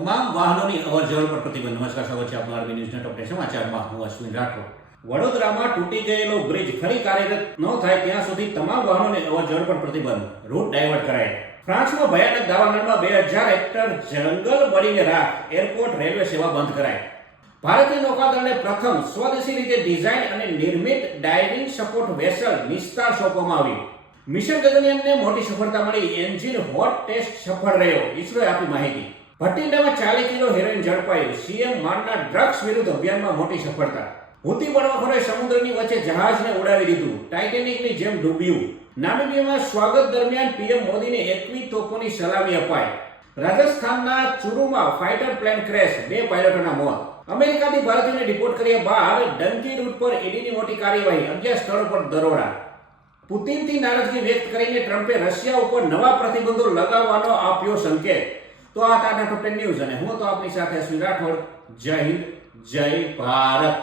તમામ વાહનોની અવરજવર પર પ્રતિબંધ. નમસ્કાર, સ્વાગત છે આપનું આરબી ન્યૂઝના ટોપ 10 સમાચારમાં. હું અશ્વિન રાઠોડ. વડોદરામાં તૂટી ગયેલો બ્રિજ ફરી કાર્યરત ન થાય ત્યાં સુધી તમામ વાહનોની અવરજવર પર પ્રતિબંધ. રૂટ ડાયવર્ટ કરાયા. ફ્રાન્સમાં ભયાનક દાવાનળમાં 2000 હેક્ટર જંગલ બળીને રાખ. એરપોર્ટ રેલવે સેવા બંધ કરાઈ. ભારતીય નૌકાદળને પ્રથમ સ્વદેશી રીતે ડિઝાઇન અને નિર્મિત ડાઇવિંગ સપોર્ટ વેસલ નિસ્તાર સોંપવામાં આવી. મિશન ગગનયાનને મોટી સફળતા મળી. એન્જિન હોટ ટેસ્ટ સફળ રહ્યો. ઇસરોએ આપી માહિતી. ભટિંડામાં 40 કિલો હેરોઇન ઝડપાયું. સીએમ માનના ડ્રગ્સ વિરુદ્ધ અભિયાનમાં મોટી સફળતા. હુતી બળવાખોરોએ સમુદ્રની વચ્ચે જહાજને ઉડાવી દીધું. ટાઇટેનિકની જેમ ડૂબ્યું. નામિબિયામાં સ્વાગત દરમિયાન પીએમ મોદીને 21 તોપોની સલામી અપાઈ. રાજસ્થાનના ચુરુમાં ફાઇટર પ્લેન ક્રેશ, 2 પાયલટોના મોત. અમેરિકાથી ભારતીયોને ડિપોર્ટ કર્યા બાદ ડંકી રૂટ પર ઈડીની મોટી કાર્યવાહી. 11 સ્થળો પર દરોડા. પુતિનથી નારાજગી વ્યક્ત કરીને ટ્રમ્પે રશિયા ઉપર નવા પ્રતિબંધો લગાવવાનો આપ્યો સંકેત. તો આ તાજા ટોપ 10 ન્યૂઝ અને હું તો આપની સાથે અશ્વિન રાઠોડ. જય હિન્દ, જય ભારત.